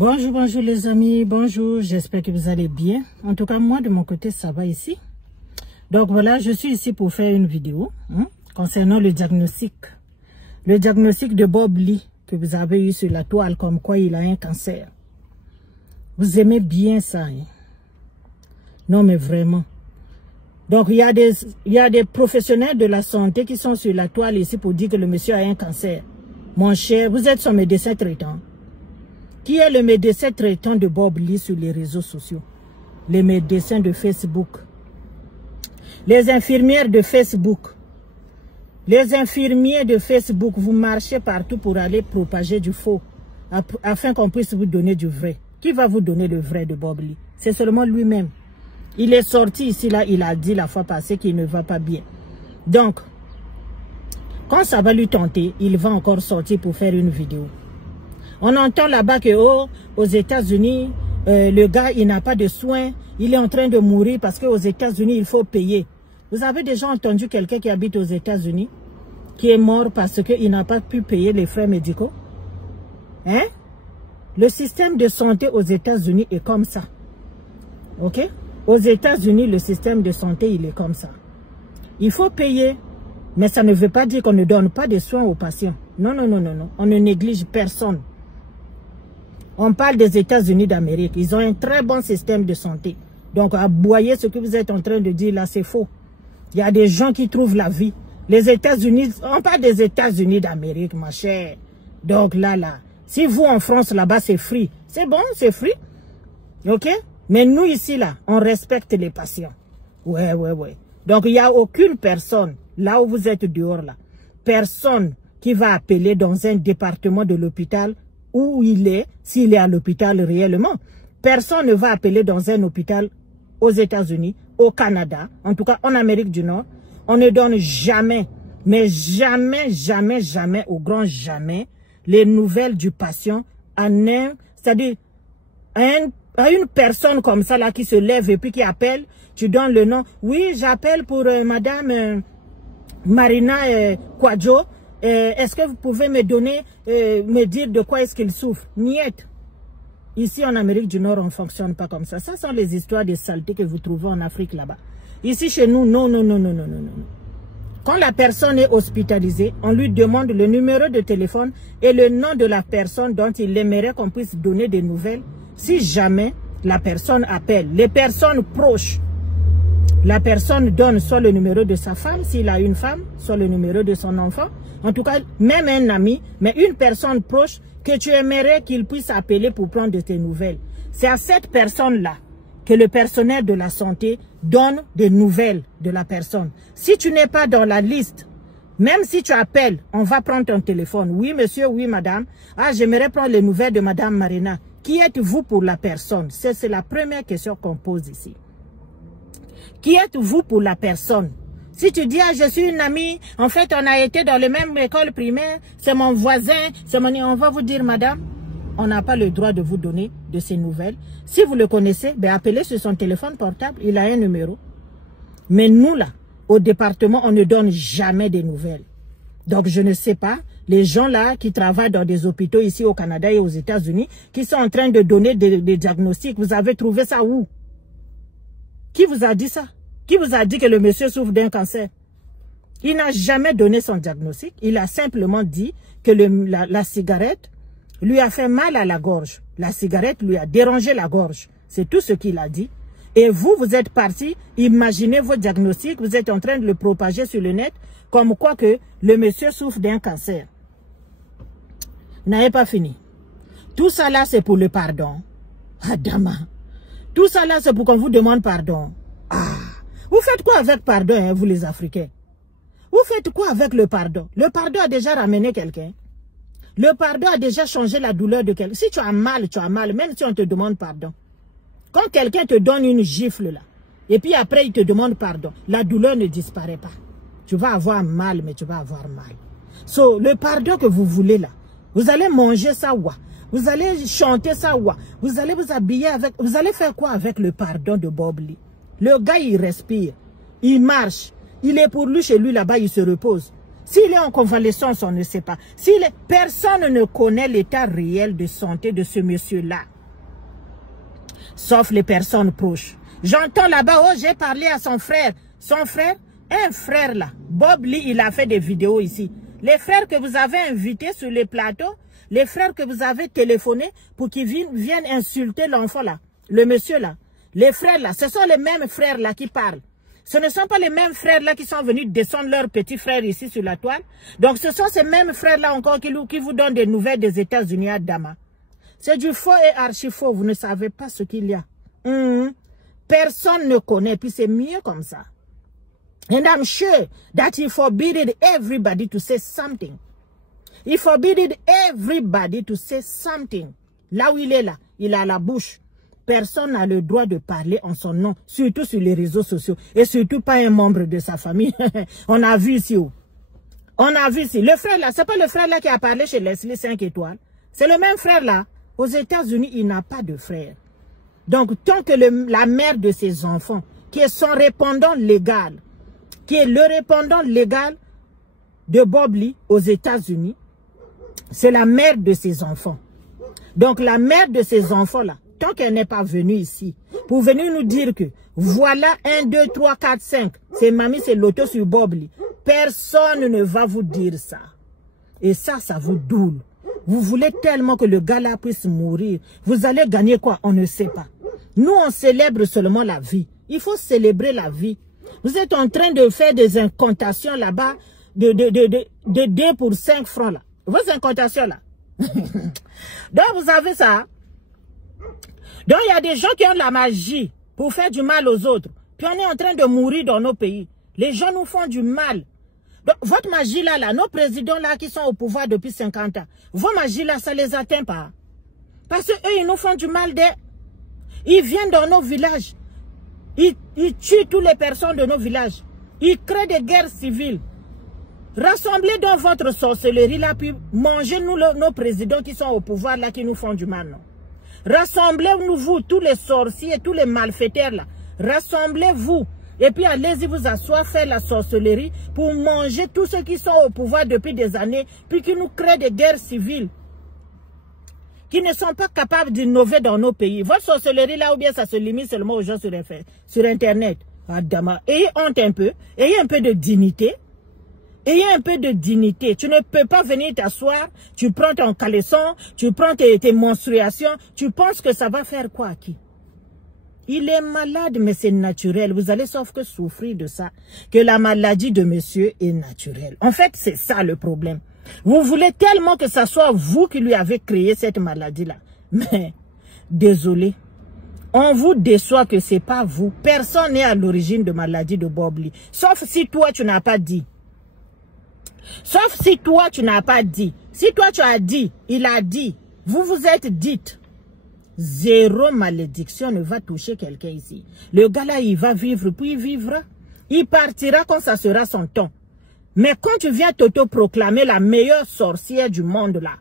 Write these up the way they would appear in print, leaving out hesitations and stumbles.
Bonjour, bonjour les amis, bonjour, j'espère que vous allez bien. En tout cas, moi de mon côté, ça va ici. Donc voilà, je suis ici pour faire une vidéo concernant le diagnostic. Le diagnostic de Bob Lee que vous avez eu sur la toile, comme quoi il a un cancer. Vous aimez bien ça, hein? Non mais vraiment. Donc il y a des professionnels de la santé qui sont sur la toile ici pour dire que le monsieur a un cancer. Mon cher, vous êtes son médecin traitant. Qui est le médecin traitant de Bob Lee sur les réseaux sociaux? Les médecins de Facebook. Les infirmières de Facebook. Les infirmiers de Facebook, vous marchez partout pour aller propager du faux, afin qu'on puisse vous donner du vrai. Qui va vous donner le vrai de Bob Lee? C'est seulement lui-même. Il est sorti ici, là, il a dit la fois passée qu'il ne va pas bien. Donc, quand ça va lui tenter, il va encore sortir pour faire une vidéo. On entend là-bas que aux États-Unis, le gars, il n'a pas de soins. Il est en train de mourir parce qu'aux États-Unis, il faut payer. Vous avez déjà entendu quelqu'un qui habite aux États-Unis qui est mort parce qu'il n'a pas pu payer les frais médicaux? Hein? Le système de santé aux États-Unis est comme ça. Ok? Aux États-Unis, le système de santé, il est comme ça. Il faut payer, mais ça ne veut pas dire qu'on ne donne pas de soins aux patients. Non, non, non, non, non. On ne néglige personne. On parle des États-Unis d'Amérique. Ils ont un très bon système de santé. Donc, aboyer ce que vous êtes en train de dire là, c'est faux. Il y a des gens qui trouvent la vie. Les États-Unis, on parle des États-Unis d'Amérique, ma chère. Donc là, si vous en France, là-bas, c'est free. C'est bon, c'est free. Ok? Mais nous ici, là, on respecte les patients. Ouais, ouais, ouais. Donc, il n'y a aucune personne, là où vous êtes dehors, là, personne qui va appeler dans un département de l'hôpital où il est, s'il est à l'hôpital réellement. Personne ne va appeler dans un hôpital aux États-Unis, au Canada, en tout cas en Amérique du Nord. On ne donne jamais, mais jamais, jamais, jamais, au grand jamais, les nouvelles du patient à c'est-à-dire à une personne comme ça là qui se lève et puis qui appelle, tu donnes le nom. Oui, j'appelle pour madame Marina Kwadjo. Est-ce que vous pouvez me donner, me dire de quoi est-ce qu'il souffre? Niet. Ici en Amérique du Nord, on ne fonctionne pas comme ça. Ça sont les histoires de saleté que vous trouvez en Afrique là-bas. Ici chez nous, non, non, non, non, non, non, non. Quand la personne est hospitalisée, on lui demande le numéro de téléphone et le nom de la personne dont il aimerait qu'on puisse donner des nouvelles. Si jamais la personne appelle, les personnes proches, la personne donne soit le numéro de sa femme, s'il a une femme, soit le numéro de son enfant. En tout cas, même un ami, mais une personne proche que tu aimerais qu'il puisse appeler pour prendre de tes nouvelles. C'est à cette personne-là que le personnel de la santé donne des nouvelles de la personne. Si tu n'es pas dans la liste, même si tu appelles, on va prendre ton téléphone. Oui, monsieur, oui, madame. Ah, j'aimerais prendre les nouvelles de madame Marina. Qui êtes-vous pour la personne? C'est la première question qu'on pose ici. Qui êtes-vous pour la personne? Si tu dis, ah, je suis une amie, en fait, on a été dans la même école primaire, c'est mon voisin, on va vous dire, madame, on n'a pas le droit de vous donner de ces nouvelles. Si vous le connaissez, ben, appelez sur son téléphone portable, il a un numéro. Mais nous, là, au département, on ne donne jamais des nouvelles. Donc, je ne sais pas, les gens là qui travaillent dans des hôpitaux ici au Canada et aux États-Unis, qui sont en train de donner des diagnostics, vous avez trouvé ça où? Qui vous a dit ça? Qui vous a dit que le monsieur souffre d'un cancer? Il n'a jamais donné son diagnostic. Il a simplement dit que la cigarette lui a fait mal à la gorge. La cigarette lui a dérangé la gorge. C'est tout ce qu'il a dit. Et vous, vous êtes parti, imaginez vos diagnostics, vous êtes en train de le propager sur le net, comme quoi que le monsieur souffre d'un cancer. Vous n'avez pas fini. Tout ça là, c'est pour le pardon. Adama. Tout ça là, c'est pour qu'on vous demande pardon. Ah. Vous faites quoi avec pardon, hein, vous les Africains? Vous faites quoi avec le pardon? Le pardon a déjà ramené quelqu'un. Le pardon a déjà changé la douleur de quelqu'un. Si tu as mal, même si on te demande pardon. Quand quelqu'un te donne une gifle là, et puis après il te demande pardon, la douleur ne disparaît pas. Tu vas avoir mal, mais tu vas avoir mal. So, le pardon que vous voulez là, vous allez manger ça, ouah. Vous allez chanter ça, ouah. Vous allez vous habiller avec... Vous allez faire quoi avec le pardon de Bob Lee? Le gars, il respire, il marche, il est pour lui, chez lui, là-bas, il se repose. S'il est en convalescence, on ne sait pas. Personne ne connaît l'état réel de santé de ce monsieur-là. Sauf les personnes proches. J'entends là-bas, oh, j'ai parlé à son frère. Son frère, un frère là. Bob Lee, il a fait des vidéos ici. Les frères que vous avez invités sur les plateaux, les frères que vous avez téléphonés pour qu'ils viennent insulter l'enfant là, le monsieur là. Les frères là, ce sont les mêmes frères là qui parlent. Ce ne sont pas les mêmes frères là qui sont venus descendre leurs petits frères ici sur la toile. Donc ce sont ces mêmes frères là encore qui vous donnent des nouvelles des États-Unis à Dama. C'est du faux et archi faux, vous ne savez pas ce qu'il y a. Personne ne connaît, puis c'est mieux comme ça. And I'm sure that he forbidden everybody to say something. He forbidden everybody to say something. Là où il est là, il a la bouche. Personne n'a le droit de parler en son nom, surtout sur les réseaux sociaux. Et surtout pas un membre de sa famille. On a vu ici. On a vu ici. Le frère là, c'est pas le frère là qui a parlé chez Leslie 5 étoiles. C'est le même frère là. Aux États-Unis, il n'a pas de frère. Donc, tant que la mère de ses enfants, qui est son répondant légal, qui est le répondant légal de Bob Lee aux États-Unis, c'est la mère de ses enfants. Donc, la mère de ses enfants-là, tant qu'elle n'est pas venue ici, pour venir nous dire que voilà 1, 2, 3, 4, 5, c'est mamie, c'est l'auto sur Bob Lee. Personne ne va vous dire ça. Et ça vous doule. Vous voulez tellement que le gars-là puisse mourir. Vous allez gagner quoi? On ne sait pas. Nous, on célèbre seulement la vie. Il faut célébrer la vie. Vous êtes en train de faire des incantations là-bas de 2 pour 5 francs là. Vos incantations là. Donc, vous avez ça. Donc, il y a des gens qui ont de la magie pour faire du mal aux autres. Puis, on est en train de mourir dans nos pays. Les gens nous font du mal. Donc, votre magie là, nos présidents là qui sont au pouvoir depuis 50 ans, vos magies là, ça les atteint pas. Parce qu'eux, ils nous font du mal. Ils viennent dans nos villages. Ils tuent toutes les personnes de nos villages. Ils créent des guerres civiles. Rassemblez dans votre sorcellerie là, puis mangez-nous nos présidents qui sont au pouvoir là, qui nous font du mal. Non? Rassemblez-nous, vous, tous les sorciers, tous les malfaiteurs là. Rassemblez-vous. Et puis allez-y vous asseoir, faire la sorcellerie pour manger tous ceux qui sont au pouvoir depuis des années, puis qui nous créent des guerres civiles, qui ne sont pas capables d'innover dans nos pays. Votre sorcellerie là, ou bien ça se limite seulement aux gens sur Internet. Adama, ayez honte un peu, ayez un peu de dignité. Ayez un peu de dignité. Tu ne peux pas venir t'asseoir, tu prends ton caleçon, tu prends tes menstruations, tu penses que ça va faire quoi à qui? Il est malade, mais c'est naturel. Vous allez sauf que souffrir de ça. Que la maladie de monsieur est naturelle. En fait, c'est ça le problème. Vous voulez tellement que ça soit vous qui lui avez créé cette maladie-là. Mais, désolé. On vous déçoit que c'est pas vous. Personne n'est à l'origine de maladie de Bob Lee. Sauf si toi, tu n'as pas dit. Sauf si toi, tu n'as pas dit. Si toi, tu as dit, il a dit. Vous vous êtes dites. Zéro malédiction ne va toucher quelqu'un ici. Le gars là, il va vivre, puis il vivra. Il partira quand ça sera son temps. Mais quand tu viens t'auto-proclamer la meilleure sorcière du monde là,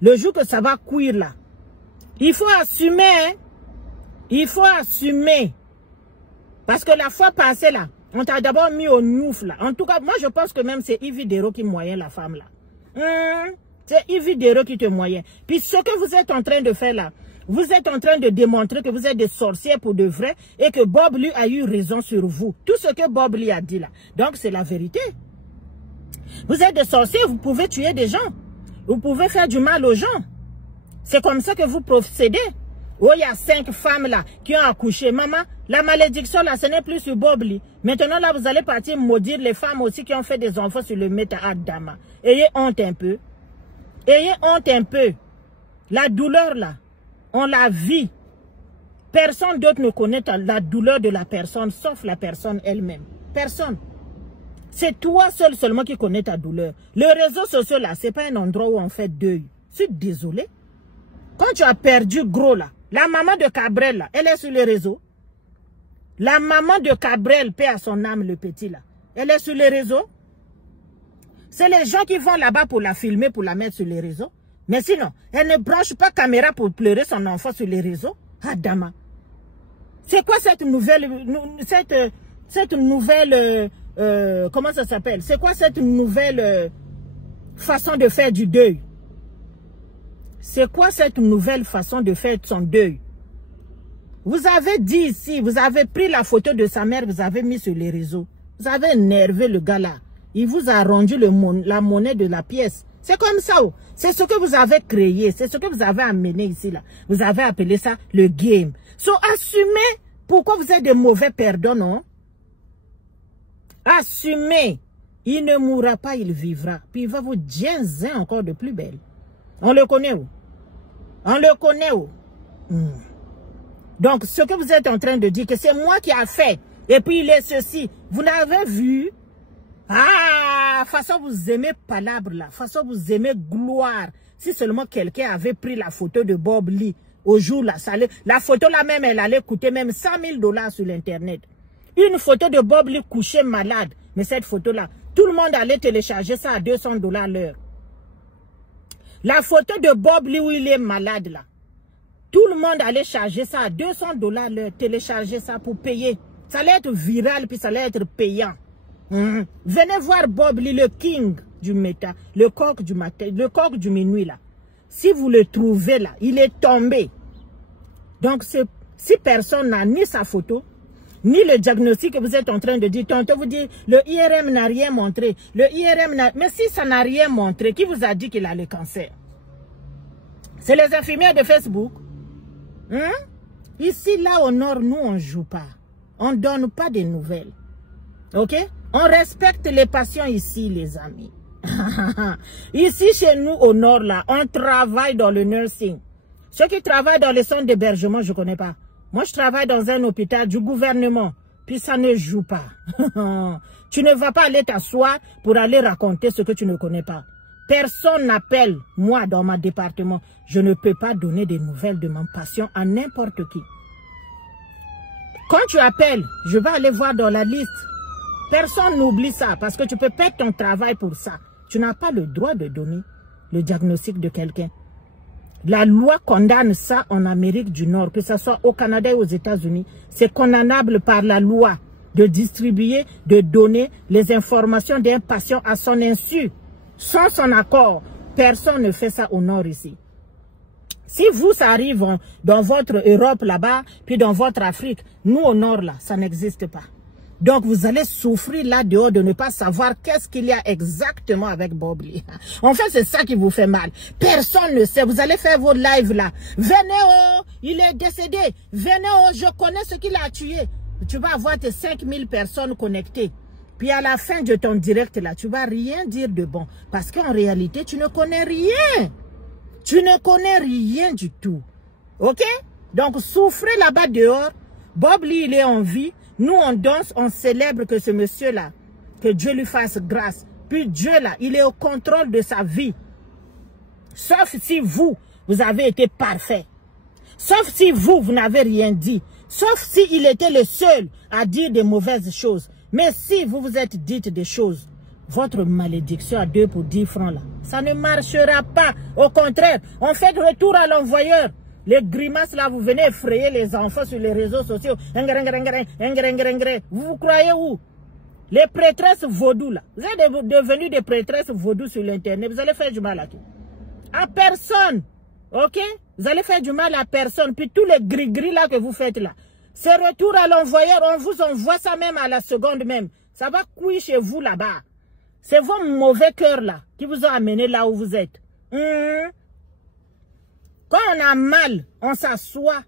le jour que ça va cuire là, il faut assumer, hein? Il faut assumer. Parce que la fois passée là, on t'a d'abord mis au nouf là. En tout cas, moi je pense que même c'est Yves Dero qui moyenne la femme là. C'est Yves Dero qui te moyenne. Puis ce que vous êtes en train de faire là, vous êtes en train de démontrer que vous êtes des sorcières pour de vrai et que Bob Lee a eu raison sur vous. Tout ce que Bob Lee a dit là. Donc c'est la vérité. Vous êtes des sorciers, vous pouvez tuer des gens. Vous pouvez faire du mal aux gens. C'est comme ça que vous procédez. Oh, il y a 5 femmes là qui ont accouché. Maman, la malédiction là, ce n'est plus sur Bob Lee. Maintenant là, vous allez partir maudire les femmes aussi qui ont fait des enfants sur le Meta Adama. Ayez honte un peu. Ayez honte un peu. La douleur là, on la vit. Personne d'autre ne connaît la douleur de la personne, sauf la personne elle-même. Personne. C'est toi seul seulement qui connais ta douleur. Le réseau social là, c'est pas un endroit où on fait deuil. Je suis désolé. Quand tu as perdu gros là, la maman de Cabrel là, elle est sur les réseaux. La maman de Cabrel, paix à son âme le petit là, elle est sur les réseaux. C'est les gens qui vont là-bas pour la filmer, pour la mettre sur les réseaux. Mais sinon, elle ne branche pas caméra pour pleurer son enfant sur les réseaux. Adama. C'est quoi cette nouvelle comment ça s'appelle? C'est quoi cette nouvelle façon de faire du deuil? C'est quoi cette nouvelle façon de faire son deuil? Vous avez dit ici, vous avez pris la photo de sa mère, vous avez mis sur les réseaux. Vous avez énervé le gars là. Il vous a rendu la monnaie de la pièce. C'est comme ça. Oh. C'est ce que vous avez créé. C'est ce que vous avez amené ici là. Vous avez appelé ça le game. So, assumez pourquoi vous êtes de mauvais perdants, non? Assumez. Il ne mourra pas, il vivra. Puis il va vous dienzer encore de plus belle. On le connaît où? On le connaît où? Donc, ce que vous êtes en train de dire, que c'est moi qui a fait, et puis il est ceci, vous n'avez vu? Ah, façon vous aimez palabre là, façon vous aimez gloire. Si seulement quelqu'un avait pris la photo de Bob Lee au jour là, la photo là même, elle allait coûter même 100 000 $ sur l'internet. Une photo de Bob Lee couché malade, mais cette photo là, tout le monde allait télécharger ça à 200 $ l'heure. La photo de Bob Lee où il est malade là, tout le monde allait charger ça à 200 $ l'heure, télécharger ça pour payer. Ça allait être viral, puis ça allait être payant. Venez voir Bob Lee, le king du méta, le coq du matin, le coq du minuit là. Si vous le trouvez là, il est tombé. Donc, si personne n'a ni sa photo, ni le diagnostic que vous êtes en train de dire, tantôt vous dites, le IRM n'a rien montré, le IRM n'a... Mais si ça n'a rien montré, qui vous a dit qu'il a le cancer? C'est les infirmières de Facebook. Ici, là, au nord, nous, on ne joue pas. On ne donne pas de nouvelles. Ok? On respecte les patients ici, les amis. Ici, chez nous, au nord, là, on travaille dans le nursing. Ceux qui travaillent dans les centres d'hébergement, je ne connais pas. Moi, je travaille dans un hôpital du gouvernement. Puis ça ne joue pas. Tu ne vas pas aller t'asseoir pour aller raconter ce que tu ne connais pas. Personne n'appelle, moi, dans mon département. Je ne peux pas donner des nouvelles de mon patient à n'importe qui. Quand tu appelles, je vais aller voir dans la liste. Personne n'oublie ça parce que tu peux perdre ton travail pour ça. Tu n'as pas le droit de donner le diagnostic de quelqu'un. La loi condamne ça en Amérique du Nord, que ce soit au Canada et aux États-Unis. C'est condamnable par la loi de distribuer, de donner les informations d'un patient à son insu. Sans son accord, personne ne fait ça au Nord ici. Si vous, ça arrive dans votre Europe là-bas, puis dans votre Afrique, nous au Nord là, ça n'existe pas. Donc vous allez souffrir là dehors de ne pas savoir qu'est-ce qu'il y a exactement avec Bob Lee. En fait, c'est ça qui vous fait mal. Personne ne sait. Vous allez faire vos lives là. Venez, oh, il est décédé. Venez, oh, je connais ce qu'il a tué. Tu vas avoir tes 5000 personnes connectées. Puis à la fin de ton direct là, tu vas rien dire de bon. Parce qu'en réalité, tu ne connais rien. Tu ne connais rien du tout. Ok? Donc souffrez là-bas dehors. Bob Lee, il est en vie. Nous, on danse, on célèbre que ce monsieur-là, que Dieu lui fasse grâce. Puis Dieu, là, il est au contrôle de sa vie. Sauf si vous, vous avez été parfait. Sauf si vous, vous n'avez rien dit. Sauf si il était le seul à dire des mauvaises choses. Mais si vous vous êtes dites des choses, votre malédiction à 2 pour 10 francs, là, ça ne marchera pas. Au contraire, on fait retour à l'envoyeur. Les grimaces là, vous venez effrayer les enfants sur les réseaux sociaux. Vous vous croyez où? Les prêtresses vaudou là. Vous êtes devenus des prêtresses vaudou sur l'internet. Vous allez faire du mal à qui? À personne. Ok? Vous allez faire du mal à personne. Puis tous les gris-gris là que vous faites là. C'est retour à l'envoyeur. On vous envoie ça même à la seconde même. Ça va couiller chez vous là-bas. C'est vos mauvais cœurs là qui vous ont amené là où vous êtes. Quand on a mal, on s'assoit,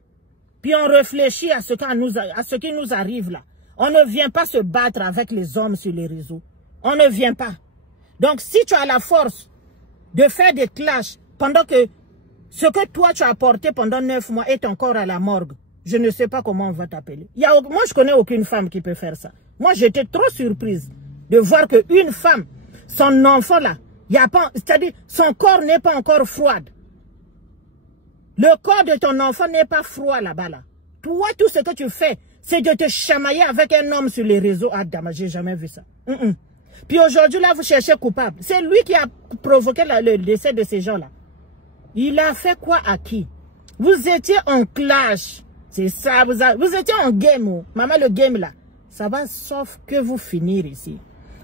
puis on réfléchit à ce qui nous arrive là. On ne vient pas se battre avec les hommes sur les réseaux. On ne vient pas. Donc si tu as la force de faire des clashs pendant que ce que toi tu as apporté pendant 9 mois est encore à la morgue, je ne sais pas comment on va t'appeler. Moi je connais aucune femme qui peut faire ça. Moi j'étais trop surprise de voir qu'une femme, son enfant là, c'est-à-dire son corps n'est pas encore froid. Le corps de ton enfant n'est pas froid là-bas. Là. Toi, tout ce que tu fais, c'est de te chamailler avec un homme sur les réseaux. Ah, dama, j'ai jamais vu ça. Puis aujourd'hui, là, vous cherchez coupable. C'est lui qui a provoqué le décès de ces gens-là. Il a fait quoi à qui? Vous étiez en clash. C'est ça, vous étiez en game. Oh. Maman, le game là, ça va sauf que vous finir ici.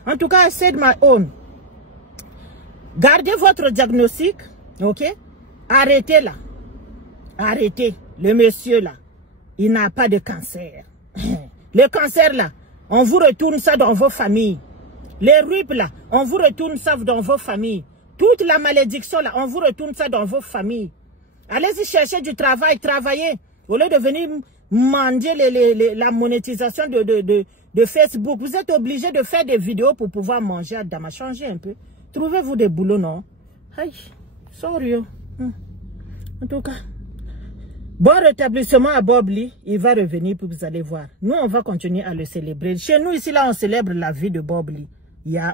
En tout cas, I said my own. Gardez votre diagnostic, ok? Arrêtez là. Arrêtez. Le monsieur là, il n'a pas de cancer. Le cancer là, on vous retourne ça dans vos familles. Les RIP là, on vous retourne ça dans vos familles. Toute la malédiction là, on vous retourne ça dans vos familles. Allez-y chercher du travail, travaillez. Au lieu de venir mendier la monétisation de Facebook. Vous êtes obligé de faire des vidéos pour pouvoir manger à Dama. Changez un peu. Trouvez-vous des boulots, non? Aïe, sorry. En tout cas, bon rétablissement à Bob Lee. Il va revenir, puis vous allez voir. Nous, on va continuer à le célébrer. Chez nous, ici, là, on célèbre la vie de Bob Lee.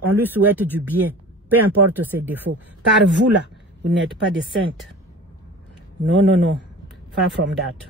On lui souhaite du bien, peu importe ses défauts. Car vous, là, vous n'êtes pas des saintes. Non, non, non. Far from that.